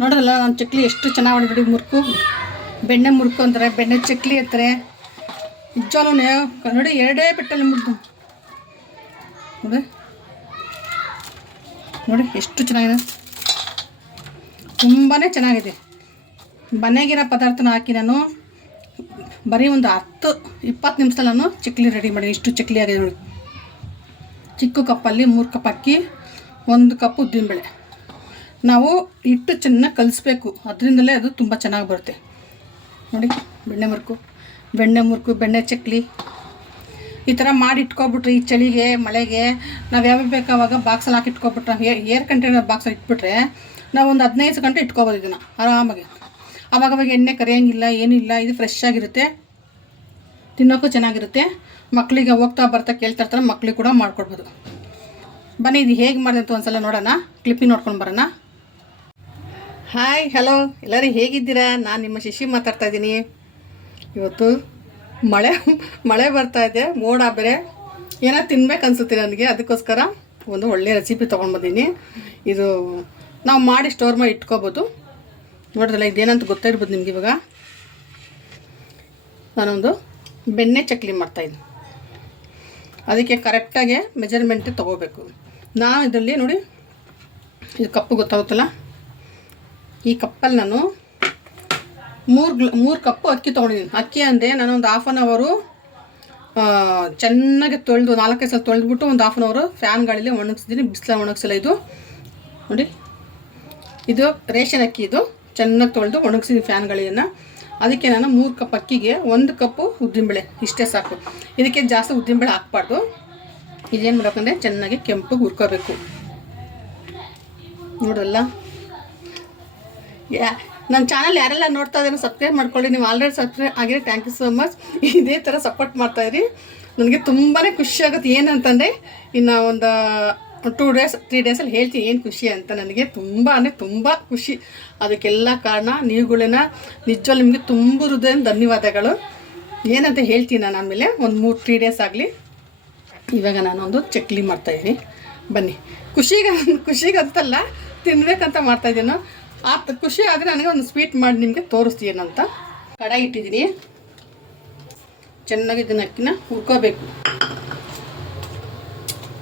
ನೋಡಲ್ಲ ನಮ್ಮ ಚಕ್ಲಿ ಎಷ್ಟು ಚೆನ್ನಾಗಿ ಮಾಡಿಬಿಡಿ ಮುರ್ಕು. ಬೆಣ್ಣೆ ಮುರ್ಕು ಅಂತಾರೆ, ಬೆಣ್ಣೆ ಚಕ್ಲಿ ಅಂತಾರೆ. ನಿಜವಾಗ್ಲೂ ನೋಡಿ ಎರಡೇ ಬಿಟ್ಟಲ್ಲಿ ಮುರಿದು. ನೋಡಿ. ನೋಡಿ ಎಷ್ಟು ಚೆನ್ನಾಗಿದೆ. ತುಂಬಾ ಚೆನ್ನಾಗಿದೆ. ಮನೆಗಿರೋ ಪದಾರ್ಥನ ಹಾಕಿ ನಾನು ಬರೀ ಒಂದು ಹತ್ತು, ಇಪ್ಪತ್ತು ನಿಮಿಷದಲ್ಲಿ ನಾನು ಚಕ್ಲಿ ರೆಡಿ ಮಾಡಿ ಇಷ್ಟು ಚಕ್ಲಿ ಆಗಿದೆ ನೋಡಿ. ಚಿಕ್ಕ ಕಪ್ಪಲ್ಲಿ ಮೂರು ಕಪ್ ಅಕ್ಕಿ ಒಂದು ಕಪ್ ಉದ್ದಿನಬೇಳೆ. ನಾವು ಹಿಟ್ಟು ಚೆನ್ನಾಗಿ ಕಲಿಸ್ಬೇಕು. ಅದರಿಂದಲೇ ಅದು ತುಂಬ ಚೆನ್ನಾಗಿ ಬರುತ್ತೆ. ನೋಡಿ, ಬೆಣ್ಣೆ ಮುರುಕು ಬೆಣ್ಣೆ ಮುರುಕು, ಬೆಣ್ಣೆ ಚಕ್ಲಿ. ಈ ಥರ ಮಾಡಿ ಇಟ್ಕೊಬಿಟ್ರೆ ಈ ಚಳಿಗೆ, ಮಳೆಗೆ, ನಾವು ಯಾವಾಗ ಬೇಕು ಅವಾಗ ಬಾಕ್ಸಲ್ಲಿ ಹಾಕಿ ಇಟ್ಕೊಬಿಟ್ರೆ ಏರ್ ಕಂಟೈನರ್ ಬಾಕ್ಸಲ್ಲಿ ಇಟ್ಬಿಟ್ರೆ ನಾವು ಒಂದು ಹದಿನೈದು ಗಂಟೆ ಇಟ್ಕೊಬೋದು ಇದನ್ನು, ಆರಾಮಾಗಿ. ಅವಾಗ ಅವಾಗ ಎಣ್ಣೆ ಕರಿಯೋಂಗಿಲ್ಲ, ಏನಿಲ್ಲ, ಇದು ಫ್ರೆಶ್ ಆಗಿರುತ್ತೆ. ತಿನ್ನೋಕ್ಕೂ ಚೆನ್ನಾಗಿರುತ್ತೆ. ಮಕ್ಕಳಿಗೆ ಹೋಗ್ತಾ ಬರ್ತಾ ಕೇಳ್ತಾ ಇರ್ತಾರೆ ಮಕ್ಕಳಿಗೆ ಕೂಡ ಮಾಡ್ಕೊಡ್ಬೋದು. ಬನ್ನಿ, ಇದು ಹೇಗೆ ಮಾಡಿದೆ ಅಂತ ಒಂದ್ಸಲ ನೋಡೋಣ. ಕ್ಲಿಪ್ಪಿಂಗ್ ನೋಡ್ಕೊಂಡು ಬರೋಣ. ಹಾಯ್ ಹಲೋ ಎಲ್ಲರೂ ಹೇಗಿದ್ದೀರಾ? ನಾನು ನಿಮ್ಮ ಶಿಶಿ ಮಾತಾಡ್ತಾ ಇದ್ದೀನಿ. ಇವತ್ತು ಮಳೆ ಮಳೆ ಬರ್ತಾ ಇದೆ, ಮೋಡ ಬೇರೆ. ಏನೋ ತಿನ್ಬೇಕು ಅನಿಸುತ್ತೆ ನನಗೆ. ಅದಕ್ಕೋಸ್ಕರ ಒಂದು ಒಳ್ಳೆಯ ರೆಸಿಪಿ ತೊಗೊಂಡು ಬಂದೀನಿ ಇದು ನಾವು ಮಾಡಿ ಸ್ಟೋರ್ ಮಾಡಿ ಇಟ್ಕೋಬೋದು. ನೋಡಿದ್ರಲ್ಲ ಇದೇನಂತ ಗೊತ್ತಾಗಿರ್ಬೋದು ನಿಮ್ಗೆ ಇವಾಗ? ನಾನೊಂದು ಬೆಣ್ಣೆ ಚಕ್ಲಿ ಮಾಡ್ತಾಯಿದ್ದೆ ಅದಕ್ಕೆ ಕರೆಕ್ಟಾಗಿ ಮೆಜರ್ಮೆಂಟ್ ತೊಗೋಬೇಕು. ನಾನು ಇದರಲ್ಲಿ ನೋಡಿ, ಇದು ಕಪ್ಪು ಗೊತ್ತಾಗುತ್ತಲ್ಲ? ಈ ಕಪ್ಪಲ್ಲಿ ನಾನು ಮೂರು ಗ್ಲ, ಮೂರು ಕಪ್ಪು ಅಕ್ಕಿ ತೊಗೊಂಡಿದ್ದೀನಿ. ಅಕ್ಕಿ ಅಂದರೆ ನಾನು ಒಂದು ಹಾಫ್ ಆನ್ ಅವರು ಚೆನ್ನಾಗಿ ತೊಳೆದು ನಾಲ್ಕೈದು ಸಲ ತೊಳೆದ್ಬಿಟ್ಟು ಒಂದು ಹಾಫ್ ಆನ್ ಅವರು ಫ್ಯಾನ್ ಗಾಳಿಲಿ ಒಣಗಿಸಿದ್ದೀನಿ, ಬಿಸಿಲ ಒಣಗಿಸಿಲ್ಲ ಇದು. ನೋಡಿ, ಇದು ರೇಷನ್ ಅಕ್ಕಿ ಇದು. ಚೆನ್ನಾಗಿ ತೊಳೆದು ಒಣಗಿಸಿದ್ದೀನಿ ಫ್ಯಾನ್ ಗಾಳಿಯನ್ನು. ಅದಕ್ಕೆ ನಾನು ಮೂರು ಕಪ್ ಅಕ್ಕಿಗೆ ಒಂದು ಕಪ್ಪು ಉದ್ದಿನಬೇಳೆ, ಇಷ್ಟೇ ಸಾಕು. ಇದಕ್ಕೆ ಜಾಸ್ತಿ ಉದ್ದಿನಬೇಳೆ ಹಾಕ್ಬಾರ್ದು. ಇದೇನು ಮಾಡ್ಬೇಕಂದ್ರೆ ಚೆನ್ನಾಗಿ ಕೆಂಪು ಹುರ್ಕೋಬೇಕು. ನೋಡಲ್ಲ? ಯಾ ನನ್ನ ಚಾನಲ್ ಯಾರೆಲ್ಲ ನೋಡ್ತಾ ಇದ್ದಾರೆ ಸಬ್ಸ್ಕ್ರೈಬ್ ಮಾಡ್ಕೊಳ್ಳಿ. ನೀವು ಆಲ್ರೆಡಿ ಸಬ್ಸ್ಕ್ರೈಬ್ ಆಗಿರೋ. ಥ್ಯಾಂಕ್ ಯು ಸೋ ಮಚ್ ಇದೇ ಥರ ಸಪೋರ್ಟ್ ಮಾಡ್ತಾಯಿರಿ ನನಗೆ ತುಂಬಾ ಖುಷಿ ಆಗುತ್ತೆ. ಏನಂತಂದರೆ, ಇನ್ನು ಒಂದು ಟೂ ಡೇಸ್ ತ್ರೀ ಡೇಸಲ್ಲಿ ಹೇಳ್ತೀನಿ. ಏನು ಖುಷಿ ಅಂತ ನನಗೆ ತುಂಬ ಅಂದರೆ ತುಂಬ ಖುಷಿ. ಅದಕ್ಕೆಲ್ಲ ಕಾರಣ ನೀವುಗಳನ್ನ ನಿಜವಲ್ಲಿ ನಿಮಗೆ ತುಂಬ ಹೃದಯ ಧನ್ಯವಾದಗಳು. ಏನಂತ ಹೇಳ್ತೀನಿ ನಾನು ಆಮೇಲೆ ಒಂದು ಮೂರು ತ್ರೀ ಡೇಸ್ ಆಗಲಿ. ಇವಾಗ ನಾನೊಂದು ಚಕ್ಲಿ ಮಾಡ್ತಾಯಿದ್ದೀನಿ ಬನ್ನಿ. ಖುಷಿಗೆ, ಖುಷಿಗಂತಲ್ಲ, ತಿನ್ಬೇಕಂತ ಮಾಡ್ತಾಯಿದ್ದೀನೋ ಆ, ಖುಷಿ ಆದರೆ ನನಗೆ ಒಂದು ಸ್ವೀಟ್ ಮಾಡಿ ನಿಮಗೆ ತೋರಿಸ್ತೀನಿ ಏನಂತ ಕಡಾಯಿ ಇಟ್ಟಿದ್ದೀನಿ. ಚೆನ್ನಾಗಿ ಇದನ್ನ ಅಕ್ಕಿನ ಹುರ್ಕೋಬೇಕು.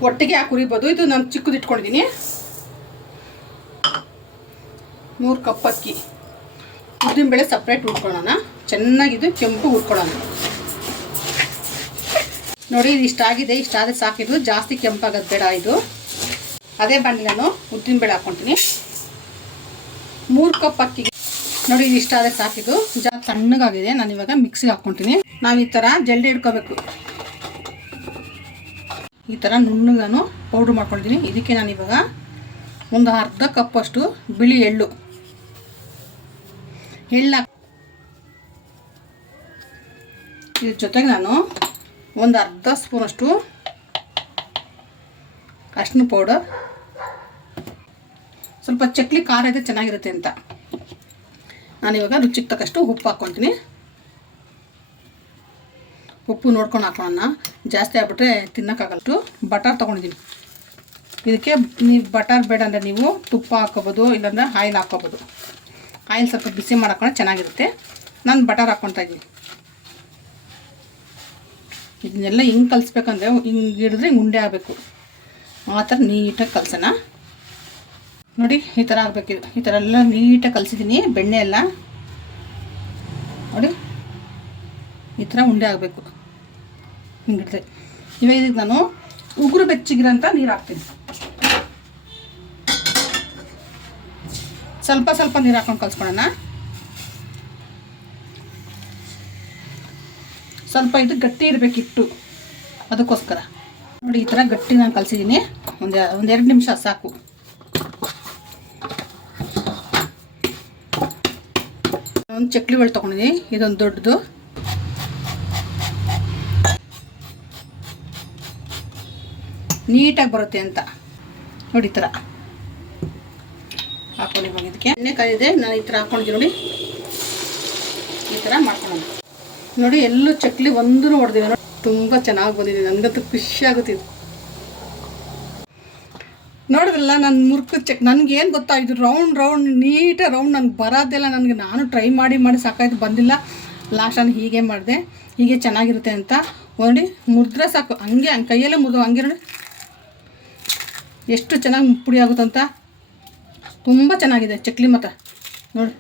ಒಟ್ಟಿಗೆ ಹಾಕಿ ಹುರಿಬೋದು. ಇದು ನಾನು ಚಿಕ್ಕದು ಇಟ್ಕೊಂಡಿದ್ದೀನಿ. ಮೂರು ಕಪ್ ಅಕ್ಕಿ. ಉದ್ದಿನಬೇಳೆ ಸಪ್ರೇಟ್ ಹುರ್ಕೊಳ್ಳೋಣ. ಚೆನ್ನಾಗಿದ್ದು ಕೆಂಪು ಹುರ್ಕೊಳ್ಳೋಣ. ನೋಡಿ, ಇದು ಇಷ್ಟಾಗಿದೆ ಇಷ್ಟಾದರೆ ಸಾಕಿದ್ದು ಜಾಸ್ತಿ ಕೆಂಪಾಗೋದು ಬೇಡ ಇದು. ಅದೇ ಬಂದು ನಾನು ಉದ್ದಿನಬೇಳೆ ಹಾಕ್ಕೊತೀನಿ. ಮೂರು ಕಪ್ ಅಕ್ಕಿಗೆ. ನೋಡಿ ಇದು ಆದ್ರೆ ಸಾಕಿದು ಜಾ ತಣ್ಣಗಾಗಿದೆ. ನಾನು ಇವಾಗ ಮಿಕ್ಸಿಗೆ ಹಾಕ್ಕೊತೀನಿ. ನಾವು ಈ ಥರ ಜಲ್ದಿ ಇಟ್ಕೋಬೇಕು. ಈ ಥರ ನುಣ್ಣಗೆ ನಾನು ಪೌಡ್ರ್ ಮಾಡ್ಕೊಳ್ತೀನಿ ಇದಕ್ಕೆ ನಾನು ಇವಾಗ ಒಂದು ಅರ್ಧ ಕಪ್ಪಷ್ಟು ಬಿಳಿ ಎಳ್ಳು. ಎಳ್ಳು ಇದ್ರ ಜೊತೆಗೆ ನಾನು ಒಂದು ಅರ್ಧ ಸ್ಪೂನಷ್ಟು ಅಷ್ಟು ಪೌಡರ್ ಸ್ವಲ್ಪ ಚಕ್ಲಿ ಖಾರ ಇದೆ, ಚೆನ್ನಾಗಿರುತ್ತೆ ಅಂತ. ನಾನಿವಾಗ ರುಚಿಗೆ ತಕ್ಕಷ್ಟು ಉಪ್ಪು ಹಾಕ್ಕೊತೀನಿ. ಉಪ್ಪು ನೋಡ್ಕೊಂಡು ಹಾಕೋಣ. ಜಾಸ್ತಿ ಆಗ್ಬಿಟ್ರೆ ತಿನ್ನೋಕ್ಕಾಗಲ್ಟು ಬಟರ್ ತೊಗೊಂಡಿದ್ದೀನಿ ಇದಕ್ಕೆ ನೀವು ಬಟರ್ ಬೇಡ ಅಂದರೆ ನೀವು ತುಪ್ಪ ಹಾಕೋಬೋದು ಇಲ್ಲಾಂದರೆ ಆಯಿಲ್ ಹಾಕ್ಕೋಬೋದು. ಆಯಿಲ್ ಸ್ವಲ್ಪ ಬಿಸಿ ಮಾಡ್ಕೊಂಡು ಚೆನ್ನಾಗಿರುತ್ತೆ. ನಾನು ಬಟರ್ ಹಾಕ್ಕೊತಾ ಇದ್ದೀನಿ. ಇದನ್ನೆಲ್ಲ ಹಿಂಗೆ ಕಲಿಸ್ಬೇಕಂದ್ರೆ ಹಿಂಗೆ ಹಿಡಿದ್ರೆ ಹಿಂಗೆ ಉಂಡೆ ಆಗಬೇಕು. ಆ ಥರ ನೀಟಾಗಿ ಕಲಸೋಣ. ನೋಡಿ, ಈ ಥರ ಆಗಬೇಕು. ಈ ಥರ ಎಲ್ಲ ನೀಟಾಗಿ ಕಲಿಸಿದ್ದೀನಿ, ಬೆಣ್ಣೆ ಎಲ್ಲ. ನೋಡಿ, ಈ ಥರ ಉಂಡೆ ಆಗಬೇಕು. ಹಿಂಗಿಡ್ತೆ. ಇವಾಗ ಇದಕ್ಕೆ ನಾನು ಉಗುರು ಬೆಚ್ಚಿಗಿರೋಂಥ ನೀರು ಹಾಕ್ತೀನಿ. ಸ್ವಲ್ಪ ಸ್ವಲ್ಪ ನೀರು ಹಾಕೊಂಡು ಕಲ್ಸ್ಕೊಳ್ಳೋಣ ಸ್ವಲ್ಪ ಇದು ಗಟ್ಟಿ ಇರಬೇಕು ಇಟ್ಟು ಅದಕ್ಕೋಸ್ಕರ. ನೋಡಿ, ಈ ಥರ ಗಟ್ಟಿ ನಾನು ಕಲಿಸಿದ್ದೀನಿ. ಒಂದು, ಒಂದೆರಡು ನಿಮಿಷ ಸಾಕು. ಒಂದು ಚಕ್ಲಿ ಒಳ್ಳೆ ತೊಗೊಂಡಿದ್ದೀನಿ. ಇದೊಂದು ದೊಡ್ಡದು. ನೀಟಾಗಿ ಬರುತ್ತೆ ಅಂತ. ನೋಡಿ ಈ ಥರ. ಹಾಕೊಂಡು ಇವಾಗ ಇದಕ್ಕೆ. ಎಣ್ಣೆ ಕಾಯಿದೆ, ನಾನು ಈ ಥರ ಹಾಕೊಂಡಿದ್ದೀನಿ ನೋಡಿ. ಈ ಥರ ಮಾಡ್ಕೊಳ್ಳೋಣ. ನೋಡಿ, ಎಲ್ಲೂ ಚಕ್ಲಿ ಒಂದೂ ಹೊಡೆದಿಲ್ಲ ನೋಡಿ, ತುಂಬ ಚೆನ್ನಾಗಿ ಬಂದಿದೆ. ನನಗಂತೂ ಖುಷಿ ಆಗುತ್ತೆ ಇದು. ನೋಡಿದ್ರಲ್ಲ ನನ್ನ ಮುರ್ಕು ಚೆಕ್ ನನಗೇನು ಗೊತ್ತಾ, ಇದು ರೌಂಡ್ ರೌಂಡ್ ನೀಟಾಗಿ ರೌಂಡ್ ನನಗೆ ಬರೋದಿಲ್ಲ ನನಗೆ ನಾನು ಟ್ರೈ ಮಾಡಿ ಮಾಡಿ ಸಾಕಾಯ್ತು, ಬಂದಿಲ್ಲ. ಲಾಸ್ಟ್ ನಾನು ಹೀಗೆ ಮಾಡಿದೆ, ಹೀಗೆ ಚೆನ್ನಾಗಿರುತ್ತೆ ಅಂತ. ನೋಡಿ ಮುರಿದ್ರೆ ಸಾಕು. ಹಂಗೆ ಹಂಗೆ ಕೈಯಲ್ಲೇ ಮುರಿದು ಹಂಗೆ ನೋಡಿ. ಎಷ್ಟು ಚೆನ್ನಾಗಿ ಪುಡಿ ಆಗುತ್ತಂತ. ತುಂಬ ಚೆನ್ನಾಗಿದೆ ಚಕ್ಲಿ ಮಾತ್ರ. ನೋಡಿ.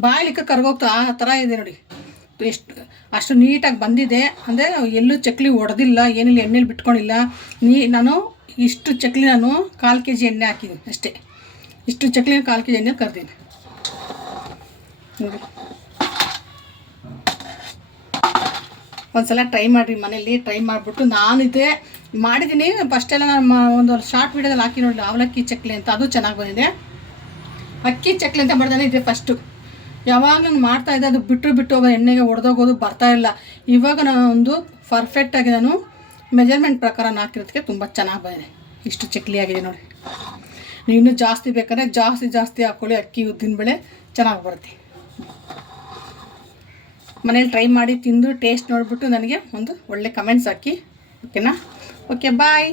ಬಾಯ್ಲಿಕ್ಕೆ ಕರ್ಗೋಗ್ತಾ, ಆ ಥರ ಇದೆ ನೋಡಿ. ಎಷ್ಟು, ಅಷ್ಟು ನೀಟಾಗಿ ಬಂದಿದೆ. ಅಂದರೆ ಎಲ್ಲೂ ಚಕ್ಲಿ ಒಡೆದಿಲ್ಲ, ಏನಿಲ್ಲ, ಎಣ್ಣೆಲಿ ಬಿಟ್ಕೊಂಡಿಲ್ಲ. ನೀ, ನಾನು ಇಷ್ಟು ಚಕ್ಲಿ ನಾನು ಕಾಲು ಕೆ ಜಿ ಎಣ್ಣೆ ಹಾಕಿದ್ದೀನಿ ಅಷ್ಟೇ. ಇಷ್ಟು ಚಕ್ಲಿ ಕಾಲು ಕೆ ಜಿ ಎಣ್ಣೆ ಕರ್ದೀನಿ ಒಂದ್ಸಲ ಟ್ರೈ ಮಾಡಿರಿ ಮನೇಲಿ ಟ್ರೈ ಮಾಡಿಬಿಟ್ಟು ನಾನು ಇದೇ ಮಾಡಿದ್ದೀನಿ. ಫಸ್ಟೆಲ್ಲ ನಾನು ಒಂದು ಶಾರ್ಟ್ ವೀಡಿಯೋದಲ್ಲಿ ಹಾಕಿ ನೋಡಿ ಅವಲಕ್ಕಿ ಚಕ್ಲಿ ಅಂತ, ಅದು ಚೆನ್ನಾಗಿ ಬಂದಿದೆ. ಅಕ್ಕಿ ಚಕ್ಲಿ ಅಂತ ಮಾಡ್ದಾನೆ ಇದೆ ಫಸ್ಟು ಯಾವಾಗ ನಾನು ಮಾಡ್ತಾ ಇದ್ದೆ, ಅದು ಬಿಟ್ಟು ಬಿಟ್ಟು ಹೋಗೋ ಎಣ್ಣೆಗೆ ಒಡೆದೋಗೋದು ಬರ್ತಾ ಇಲ್ಲ. ಇವಾಗ ನಾನು ಒಂದು ಪರ್ಫೆಕ್ಟಾಗಿ ನಾನು ಮೆಜರ್ಮೆಂಟ್ ಪ್ರಕಾರ ನಾನು ಹಾಕಿರೋದಕ್ಕೆ ತುಂಬ ಚೆನ್ನಾಗಿ ಬಂದಿದೆ. ಇಷ್ಟು ಚಕ್ಲಿ ಆಗಿದೆ ನೋಡಿ. ನೀವು ಇನ್ನೂ ಜಾಸ್ತಿ ಬೇಕಾದ್ರೆ ಜಾಸ್ತಿ ಜಾಸ್ತಿ ಹಾಕ್ಕೊಳ್ಳಿ ಅಕ್ಕಿ ಉದ್ದಿನಬೇಳೆ ಚೆನ್ನಾಗಿ ಬರುತ್ತೆ. ಮನೇಲಿ ಟ್ರೈ ಮಾಡಿ ತಿಂದು ಟೇಸ್ಟ್ ನೋಡಿಬಿಟ್ಟು ನನಗೆ ಒಂದು ಒಳ್ಳೆ ಕಮೆಂಟ್ಸ್ ಹಾಕಿ ಓಕೆನಾ ಓಕೆ ಬಾಯ್